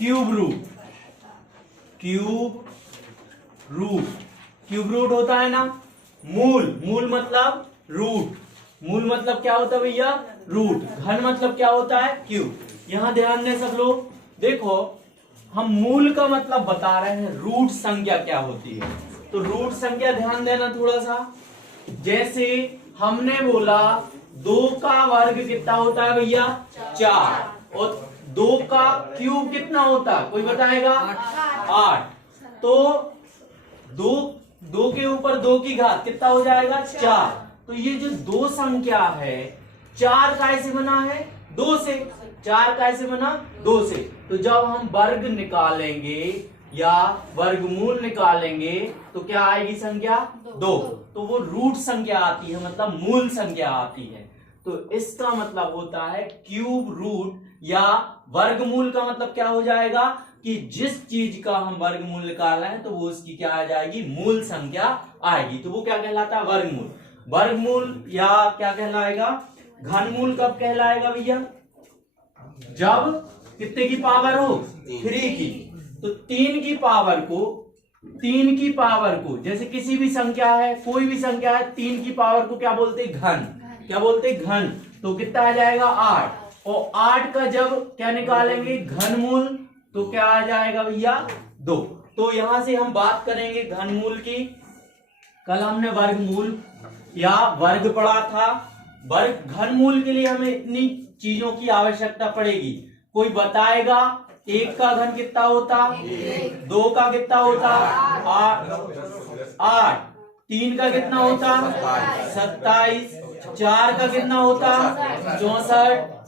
Cube root. Cube root, cube root होता है ना मूल, मूल मतलब रूट, मूल मतलब क्या होता है भैया रूट, घन मतलब क्या होता है क्यूब। यहां ध्यान दें सब लोग, देखो हम मूल का मतलब बता रहे हैं, रूट संख्या क्या होती है। तो रूट संख्या ध्यान देना थोड़ा सा, जैसे हमने बोला 2 का वर्ग कितना होता है भैया 4, और 2 का क्यूब कितना होता है कोई बताएगा 8। तो 2 के ऊपर 2 की घात कितना हो जाएगा 4। तो ये जो 2 संख्या है 4 कैसे बना है 2 से, 4 कैसे बना 2 से। तो जब हम वर्ग निकालेंगे या वर्गमूल निकालेंगे तो क्या आएगी संख्या 2, तो वो रूट संख्या आती है, मतलब मूल संख्या आती है। तो इसका मतलब होता है क्यूब रूट या वर्गमूल का मतलब क्या हो जाएगा कि जिस चीज का हम वर्गमूल निकाल रहे हैं तो वो उसकी क्या आ जाएगी मूल संख्या आएगी। तो वो क्या कहलाता है वर्गमूल। वर्गमूल या क्या कहलाएगा घनमूल कब कहलाएगा भैया, जब कितने की पावर हो 3 की। तो 3 की पावर को, 3 की पावर को, जैसे किसी भी संख्या है, कोई भी संख्या है, 3 की पावर को क्या बोलते हैं घन, क्या बोलते हैं घन। तो कितना आ जाएगा 8, और 8 का जब क्या निकालेंगे घनमूल तो क्या आ जाएगा भैया 2। तो यहां से हम बात करेंगे घनमूल की। कल हमने वर्गमूल या वर्ग पढ़ा था। वर्ग घनमूल के लिए हमें इतनी चीजों की आवश्यकता पड़ेगी। कोई बताएगा 1 का घन कितना होता, 2 का कितना होता 8, 3 का कितना होता 27, 4 का कितना होता 64,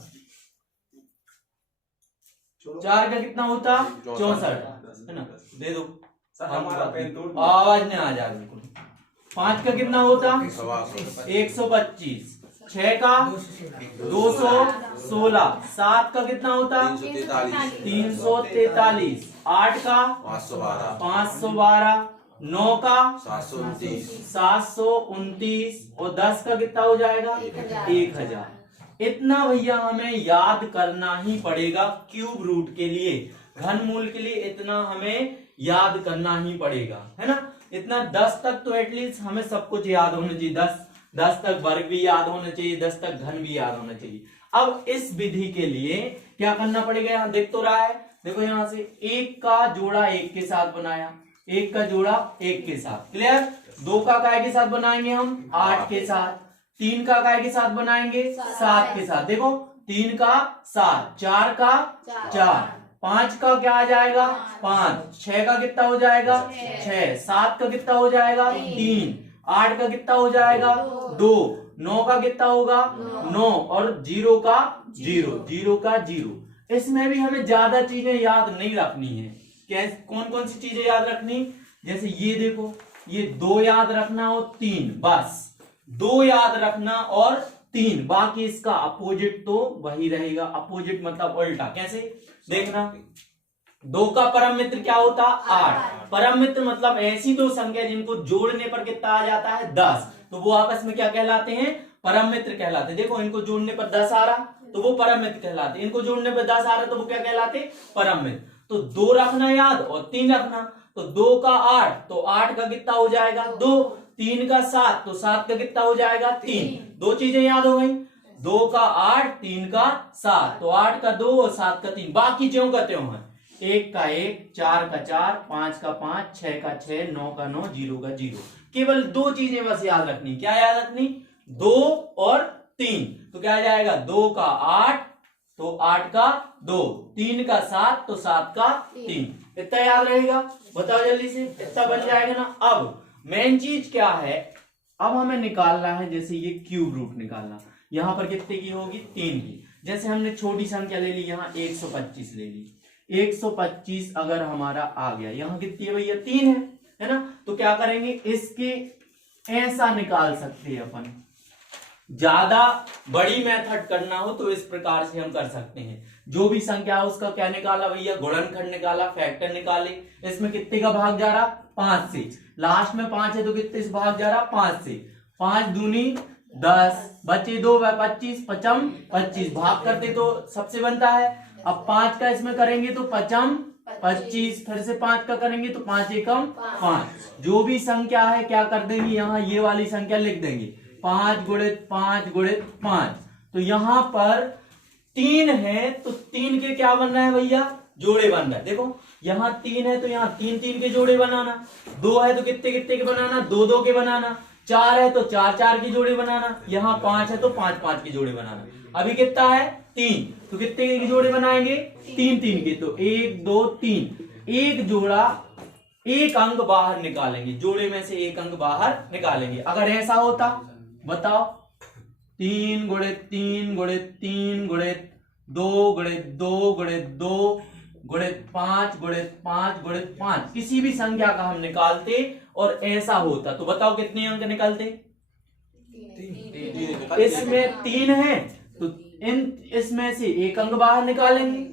4 का कितना होता 64 है ना। दे दो आवाज नहीं आ जाएगी बिल्कुल। 5 का कितना होता 125, 6 का 216, 7 का कितना होता 343, 8 का 512, 9 का 729, और 10 का कितना हो जाएगा 1000। इतना भैया हमें याद करना ही पड़ेगा क्यूब रूट के लिए, घनमूल के लिए इतना हमें याद करना ही पड़ेगा, है ना। इतना 10 तक तो एटलीस्ट हमें सब कुछ याद होना चाहिए। 10 तक वर्ग भी याद होना चाहिए, 10 तक घन भी याद होना चाहिए। अब इस विधि के लिए क्या करना पड़ेगा, यहाँ देख तो रहा है, देखो यहाँ से 1 का जोड़ा 1 के साथ बनाया, 1 का जोड़ा 1 के साथ, क्लियर। 2 का काय के साथ बनाएंगे हम 8 के साथ, 3 का काय के साथ बनाएंगे 7 के साथ, देखो 3 का 7, 4 का 4, 5 का क्या आ जाएगा 5, 6 का कितना हो जाएगा 6, 7 का कितना हो जाएगा 3, 8 का कितना हो जाएगा 2, 9 का कितना होगा 9, और 0 का 0, 0 का 0। इसमें भी हमें ज्यादा चीजें याद नहीं रखनी है। कैसे, कौन कौन सी चीजें याद रखनी, जैसे ये देखो, ये 2 याद रखना और 3, बस 2 याद रखना और 3, बाकी इसका अपोजिट तो वही रहेगा। अपोजिट मतलब उल्टा, कैसे देखना, 2 का परम मित्र क्या होता 8, परम मित्र मतलब ऐसी 2 संख्या जिनको जोड़ने पर कितना आ जाता है 10, तो वो आपस में क्या कहलाते हैं परम मित्र कहलाते हैं। देखो इनको जोड़ने पर 10 आ रहा तो वो परम मित्र कहलाते, इनको जोड़ने पर 10 आ रहा तो वो क्या कहलाते परम मित्र। तो 2 रखना याद और 3 रखना, तो 2 का 8 तो 8 का कितना हो जाएगा 2, 3 का 7 तो 7 का कितना हो जाएगा 3, 2 चीजें याद हो गई, 2 का 8, 3 का 7, तो 8 का 2 और 7 का 3, बाकी ज्यों का त्यों है, 1 का 1, 4 का 4, 5 का 5, 6 का 6, 9 का 9, 0 का 0। केवल 2 चीजें बस याद रखनी, क्या याद रखनी 2 और 3, तो क्या जाएगा 2 का 8 तो 8 का 2, 3 का 7 तो 7 का 3, इतना याद रहेगा। बताओ जल्दी से, इतना बन जाएगा ना। अब मेन चीज क्या है, अब हमें निकालना है, जैसे ये क्यूब रूट निकालना, यहां पर कितने की होगी 3 की। जैसे हमने छोटी संख्या ले ली, यहाँ 125 ले ली, 125 अगर हमारा आ गया, यहाँ कितनी है भैया 3 है ना। तो क्या करेंगे, इसके ऐसा निकाल सकते हैं अपन, ज्यादा बड़ी मेथड करना हो तो इस प्रकार से हम कर सकते हैं। जो भी संख्या है उसका क्या निकाला भैया गुणनखंड निकाला, फैक्टर निकाले, इसमें कितने का भाग जा रहा 5 से, लास्ट में 5 है तो कितने से भाग जा रहा 5 से, 5 दूनी 10, बचे 2 25, 25 भाग करते तो सबसे बनता है अब 5 का इसमें करेंगे तो 5 25, फिर से 5 का करेंगे तो 5 एकम 5। जो भी संख्या है क्या कर देंगे, यहाँ ये वाली संख्या लिख देंगे, 5 गुणित 5 गुणित 5। तो यहाँ पर 3 है तो 3 के क्या बन रहा है भैया, जोड़े बन रहा है। देखो यहाँ 3 है तो यहाँ 3 3 के जोड़े बनाना, 2 है तो कितने कितने के बनाना, 2 2 के बनाना, 4 है तो 4 4 के जोड़े बनाना, यहाँ 5 है तो 5 5 के जोड़े बनाना। अभी कितना है 3, तो कितने के जोड़े बनाएंगे, 3 3 के। तो 1 2 3, एक जोड़ा, एक अंक बाहर निकालेंगे, जोड़े में से एक अंक बाहर निकालेंगे। अगर ऐसा होता बताओ, 3 गुणित 3 गुणित 3 गुणित 2 गुणित 2 गुणित 2 गुणित 5 गुणित 5 गुणित 5, किसी भी संख्या का हम निकालते और ऐसा होता तो बताओ कितने अंक निकलते। इसमें 3 है तो इसमें से एक अंक बाहर निकालेंगे,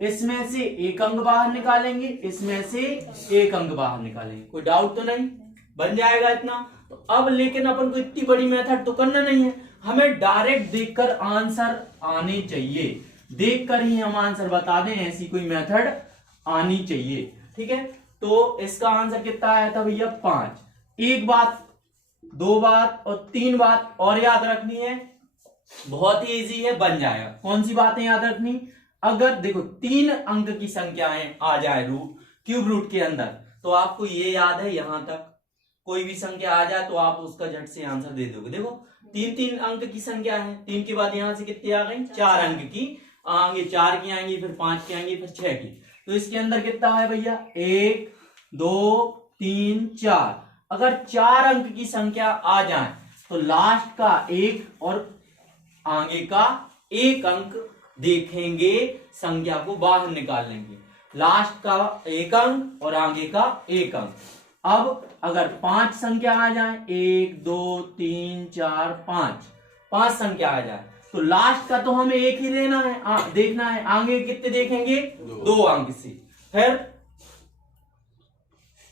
इसमें से एक अंक बाहर निकालेंगे, इसमें से एक अंक बाहर निकालेंगे। कोई डाउट तो नहीं, बन जाएगा इतना। तो अब लेकिन अपन को इतनी बड़ी मेथड तो करना नहीं है, हमें डायरेक्ट देखकर आंसर आने चाहिए, देखकर ही हम आंसर बता दें, ऐसी कोई मेथड आनी चाहिए। ठीक है, तो इसका आंसर कितना आया था भैया 5। एक बात, 2 बात और 3 बात और याद रखनी है, बहुत ही इजी है, बन जाएगा। कौन सी बातें याद रखनी, अगर देखो 3 अंक की संख्याएं आ जाए रूट, क्यूब रूट के अंदर, तो आपको ये याद है यहां तक कोई भी संख्या आ जाए तो आप उसका झट से आंसर दे दोगे। देखो 3 3 अंक की संख्या है, 3 के बाद यहां से कितनी आ गई, 4 अंक की आएंगे, 4 की आएंगी, फिर 5 की आएंगी, फिर 6 की। तो इसके अंदर कितना है भैया, 1 2 3 4। अगर 4 अंक की संख्या आ जाए तो लास्ट का एक और आगे का एक अंक देखेंगे, संख्या को बाहर निकाल लेंगे, लास्ट का एक अंक और आगे का एक अंक। अब अगर 5 संख्या आ जाए, 1 2 3 4 5 संख्या आ जाए तो लास्ट का तो हमें एक ही लेना है, देखना है, आगे कितने देखेंगे, 2 अंक से। फिर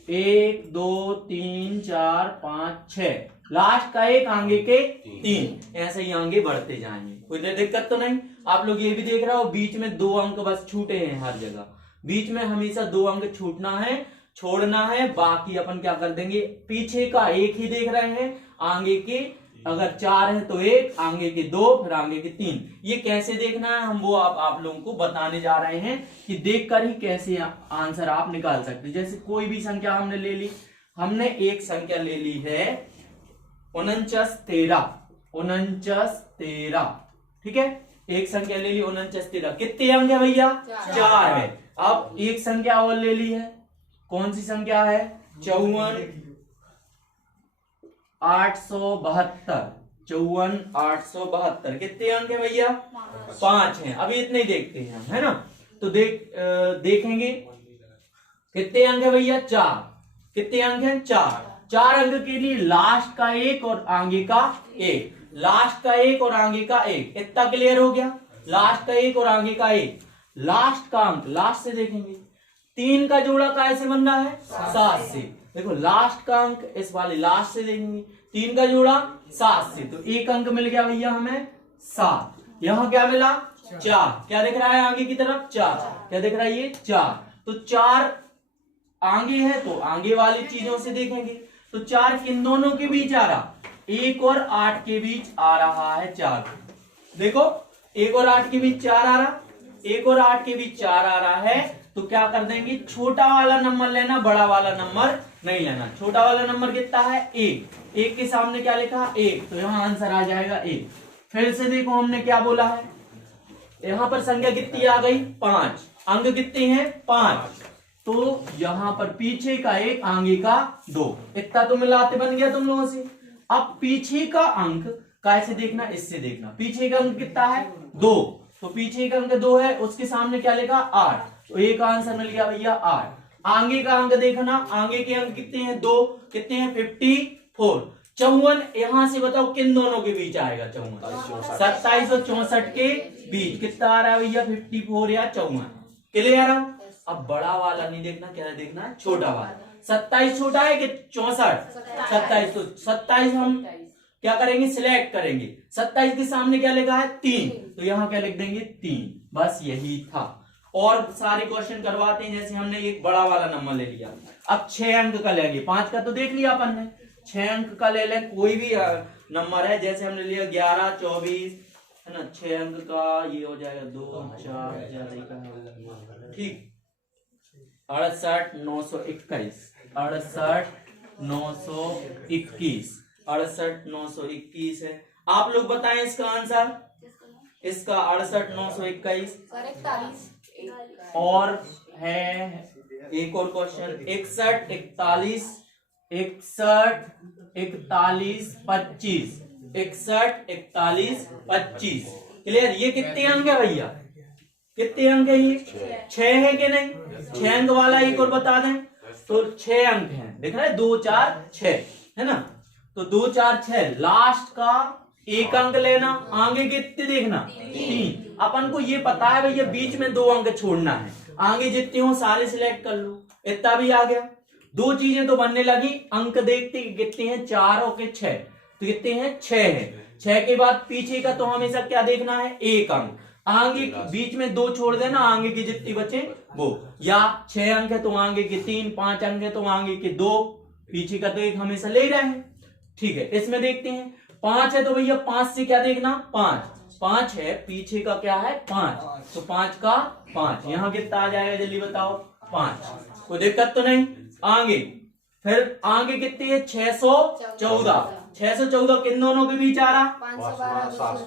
1 2 3 4 5 6, लास्ट का एक आगे के 3, ऐसे ही आगे बढ़ते जाएंगे, कोई दिक्कत तो नहीं। आप लोग ये भी देख रहे हो बीच में 2 अंक बस छूटे हैं, हर जगह बीच में हमेशा 2 अंक छूटना है, छोड़ना है, बाकी अपन क्या कर देंगे, पीछे का एक ही देख रहे हैं, आगे के अगर 4 है तो 1, आगे के 2, फिर आगे के 3। ये कैसे देखना है हम वो आप लोगों को बताने जा रहे हैं कि देखकर ही कैसे आंसर आप निकाल सकते। जैसे कोई भी संख्या हमने ले ली, हमने एक संख्या ले ली है 49 13, ठीक है, एक संख्या ले ली 49 13, कितने अंक है भैया, 4 है। अब एक संख्या और ले ली है, कौन सी संख्या है, 54 872, कितने अंक है भैया, 5 हैं। अभी इतने ही देखते हैं हम, है ना। तो देखेंगे कितने अंक है भैया, 4, कितने अंक है, 4 अंक के लिए लास्ट का एक और आगे का एक, लास्ट का एक और आगे का एक, इतना क्लियर हो गया। लास्ट का एक और आगे का एक, लास्ट का अंक लास्ट से देखेंगे, 3 का जोड़ा कैसे बन रहा है, 7 से। देखो लास्ट का अंक इस वाले लास्ट से देखेंगे, 3 का जोड़ा 7 से, तो एक अंक मिल गया भैया हमें 7। यहां क्या मिला, 4, क्या दिख रहा है आगे की तरफ, 4, क्या दिख रहा है ये 4। तो 4 आगे है तो आगे वाली चीजों से देखेंगे, तो 4 किन दोनों के बीच आ रहा, 1 और 8 के बीच आ रहा है 4। देखो 1 और 8 के बीच 4 आ रहा, 1 और 8 के बीच 4 आ रहा है, तो क्या कर देंगे, छोटा वाला नंबर लेना, बड़ा वाला नंबर नहीं लेना। छोटा वाला नंबर कितना है, 1, 1 के सामने क्या लिखा, 1, तो यहाँ आंसर आ जाएगा 1। फिर से देखो हमने क्या बोला है, यहाँ पर संख्या कितनी आ गई, 5, अंक कितने हैं 5, तो यहाँ पर पीछे का एक आगे का 2, इतना तो मिलाते बन गया तुम लोगों से। अब पीछे का अंक कैसे देखना, इससे देखना, पीछे का अंक कितना है 2, तो पीछे का अंक 2 है, उसके सामने क्या लिखा 8, तो एक आंसर मिल गया भैया 8। आगे का अंक देखना, आगे के अंक कितने हैं 2, कितने हैं 54। 54 यहां से बताओ किन दोनों के बीच आएगा, 54 27 और 64 के बीच कितना आ रहा है भैया, 54 या 54, क्लियर है। अब बड़ा वाला नहीं देखना, क्या देखना है, छोटा वाला। 27 छोटा है कि 64, 27, तो 27 हम क्या करेंगे, सिलेक्ट करेंगे। 27 के सामने क्या लिखा है 3, तो यहाँ क्या लिख देंगे 3, बस यही था। और सारे क्वेश्चन करवाते हैं, जैसे हमने एक बड़ा वाला नंबर ले लिया, अब 6 अंक का लेंगे, 5 का तो देख लिया अपन ने, 6 अंक का ले लें, कोई भी नंबर है, जैसे हमने लिया 11, 24 है ना, 6 अंक का ये हो जाएगा 2, 4 ठीक, 68, 921, 68, 921, 68, 921 है। आप लोग बताएं इसका आंसर, इसका 68, 921 और है एक और क्वेश्चन 61, 41, 61, 41, 25, 61, 41, 25। क्लियर? ये कितने अंक है भैया, कितने अंक है ये? 6 है कि नहीं? 6 अंक वाला एक और बता दें तो 6 अंक हैं, देख रहे हैं 2, 4, 6 है ना, तो 2, 4, 6, लास्ट का एक अंक लेना, आगे कितने देखना 3। अपन को ये पता है भैया बीच में 2 अंक छोड़ना है, आगे जितने हो सारे सिलेक्ट कर लो, इतना भी आ गया। 2 चीजें तो बनने लगी, अंक देखते कितने हैं 4 और 6, तो कितने हैं 6 है। 6 के बाद पीछे का तो हमेशा क्या देखना है, एक अंक, आगे बीच में 2 छोड़ देना, आगे के जितने बचे वो, या 6 अंक है तो आगे के 3, 5 अंक है तो आगे के 2, पीछे का तो एक हमेशा ले रहे हैं। ठीक है, इसमें देखते हैं 5 है तो भैया 5 से क्या देखना, 5 है, पीछे का क्या है 5, तो 5 का 5, यहाँ कितना आ जाएगा जल्दी बताओ 5, कोई दिक्कत तो नहीं। आगे फिर आगे कितनी है 614, 614 किन दोनों के बीच आ रहा,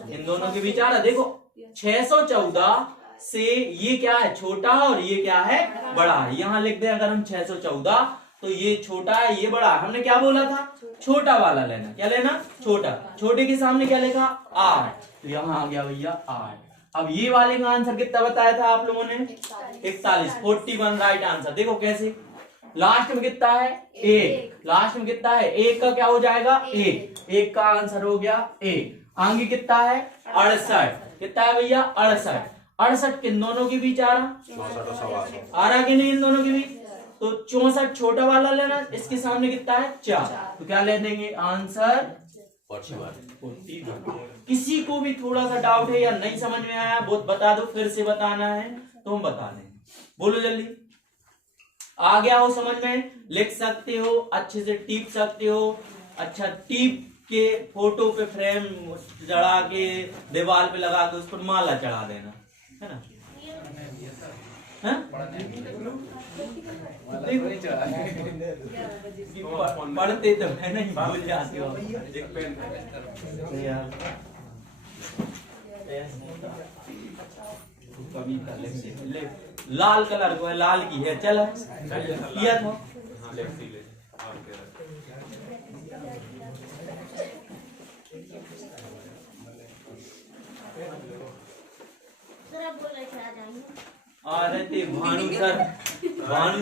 इन दोनों के बीच आ रहा, देखो 614 से ये क्या है छोटा और ये क्या है बड़ा है, यहाँ लिख दे अगर हम 614 तो ये छोटा है ये बड़ा है, हमने क्या बोला था छोटा वाला लेना, क्या लेना छोटा, छोटे के सामने क्या लिखा 8, तो यहाँ आ गया भैया 8। अब ये वाले का आंसर कितना बताया था आप लोगों ने 41, 41 राइट आंसर। देखो कैसे, लास्ट में कितना है 1, लास्ट में कितना है 1 का क्या हो जाएगा 1 का आंसर हो गया 1। आगे कितना है 68, कितना है भैया 68 किन दोनों के बीच आ रहा, आ रहा कि नहीं इन दोनों के बीच, तो 64 छोटा वाला लेना, इसके सामने कितना है 4, तो क्या ले देंगे आंसर 41। किसी को भी थोड़ा सा डाउट है या नहीं समझ में आया बहुत बता दो, फिर से बताना है तो हम बता दें, बोलो जल्दी। आ गया हो समझ में, लिख सकते हो अच्छे से, टीप सकते हो, अच्छा टीप के फोटो पे फ्रेम चढ़ा के दीवार पे लगा के उस पर माला चढ़ा देना, है ना, पढ़ते तो है नहीं भूल जाते हो कविता ले, लाल कलर को है, लाल की है, चल किया था आ रहे थे भानु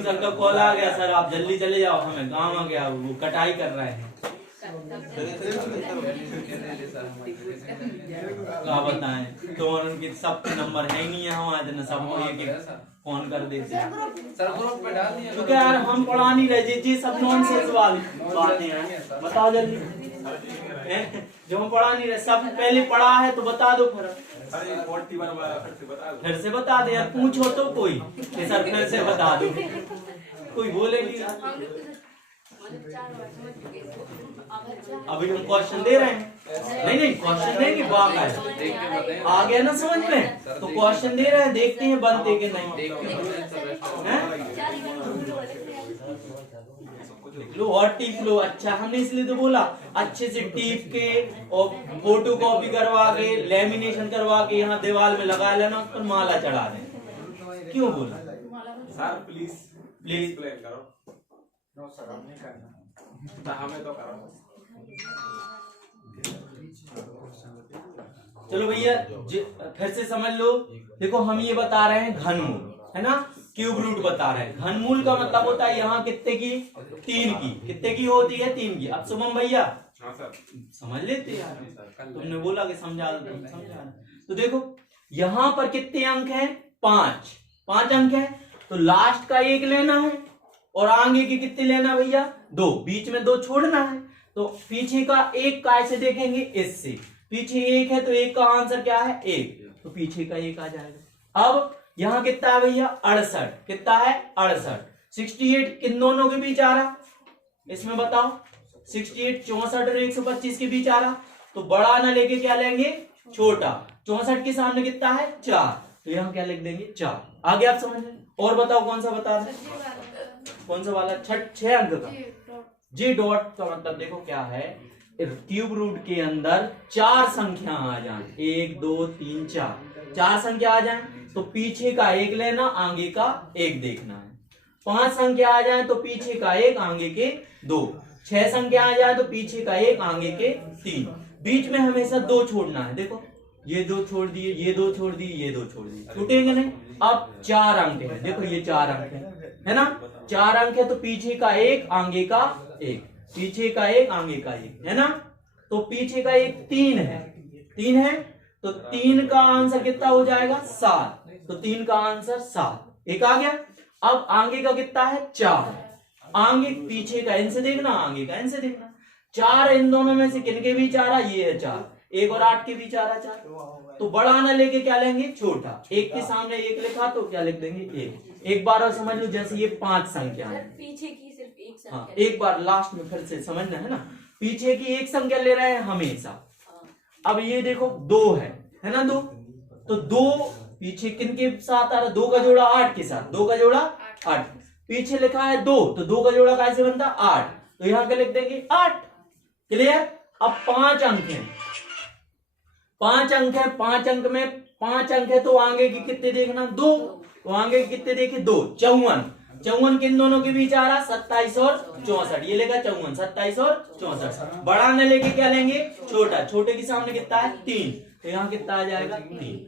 सर का कॉल आ गया, सर आप जल्दी चले जाओ हमें काम आ गया, वो कटाई कर रहे हैं, क्या बताएं, तो उनके सबके नंबर है नहीं है, हमारे ना सबको एक फोन कर देते हैं, क्योंकि यार हम पढ़ा नहीं रहे जी, सब नॉनसेंस वाली बातें हैं, बताओ जल्दी, जो हम पढ़ा नहीं रहे सब पहले पढ़ा है तो बता दो, फिर से बता दे यार, पूछो तो कोई कि सर फिर से बता दो, कोई बोलेगी, अभी हम क्वेश्चन दे रहे हैं, नहीं क्वेश्चन देंगे बात आ गया ना समझ में, तो क्वेश्चन दे रहे हैं, देखते हैं बनते कि नहीं, लो और टीप लो, अच्छा हमने इसलिए तो बोला अच्छे से टीप के और फोटो कॉपी करवा के लेमिनेशन करवा के यहाँ दीवार में लगा लेना, उस पर माला चढ़ा दें, क्यों बोला सर प्लीज प्लीज करो, नो सर हम नहीं करना, हमें तो करो, चलो भैया फिर से समझ लो, देखो हम ये बता रहे हैं घनमूल, है ना, क्यूब रूट बता रहे हैं, घनमूल का मतलब होता है यहाँ कितने की 3 की, कितने की होती है 3 की। अब शुभम भैया समझ लेते यार, तुमने बोला कि समझा समझा, तो देखो यहाँ पर कितने अंक हैं 5 अंक हैं, तो लास्ट का 1 लेना है और आगे के कितने लेना भैया 2, बीच में 2 छोड़ना है, तो पीछे का 1 कैसे देखेंगे, इससे पीछे 1 है तो 1 का आंसर क्या है 1, तो पीछे का 1 आ जाएगा। अब यहाँ कितना है भैया 68, कितना है 68। 68 किन दोनों के बीच आ रहा, इसमें बताओ 68 64 और 125 के बीच आ रहा, तो बड़ा ना लेके क्या लेंगे छोटा। 64 के सामने कितना है 4, तो यहाँ क्या लिख देंगे 4। आगे आप समझ रहे। और बताओ कौन सा बता रहे, कौन सा वाला 6 अंक का जी डॉट का मतलब देखो क्या है, क्यूब रूट के अंदर 4 संख्या आ जाए, 1 2 3 4 संख्या आ जाए तो पीछे का 1 लेना, आगे का 1 देखना है। 5 संख्या आ जाए तो पीछे का 1, आगे के 2। 6 संख्या आ जाए तो पीछे का 1, आगे के 3। बीच में हमेशा 2 छोड़ना है। देखो ये 2 छोड़ दिए, ये 2 छोड़ दिए, ये 2 छोड़ दिए, छूटेंगे नहीं। अब 4 अंक है, देखो ये 4 अंक है ना, 4 अंक है तो पीछे का 1, आगे का 1, पीछे का 1, आगे का 1 है ना, तो पीछे का 1 3 है, 3 है तो 3 का आंसर कितना हो जाएगा 7, तो 3 का आंसर 7। एक आ गया। अब आगे का कितना है 4, आगे पीछे का इनसे देखना, आगे का इनसे देखना। 4 इन दोनों में से किन के बीच आ रहा, ये है 4, 1 और 8 के बीच आ रहा 4, तो बड़ा ना लेके क्या लेंगे छोटा। 1 के सामने 1 लिखा तो क्या लिख देंगे 1। एक बार और समझ लो, जैसे ये 5 संख्या है, पीछे की सिर्फ एक संख्या। हाँ एक बार लास्ट में फिर से समझना है ना, पीछे की 1 संख्या ले रहे हैं हमेशा। अब ये देखो 2 है ना 2, तो 2 पीछे किन के साथ आ रहा, 2 का जोड़ा 8 के साथ, 2 का जोड़ा 8, पीछे लिखा है 2 तो 2 का जोड़ा कैसे बनता 8, तो यहाँ क्या लिख देंगे 8। क्लियर। अब 5 अंक है, 5 अंक है, 5 अंक में 5 अंक है तो आगे की कितने देखना 2, तो आगे की कितने देखे 2, 54। 54 किन दोनों के बीच आ रहा 27 और 64, ये लेगा 54, 27 और 64। बड़ा न लेके क्या लेंगे छोटा, छोटे के सामने कितना है 3, तो यहाँ कितना आ जाएगा 3।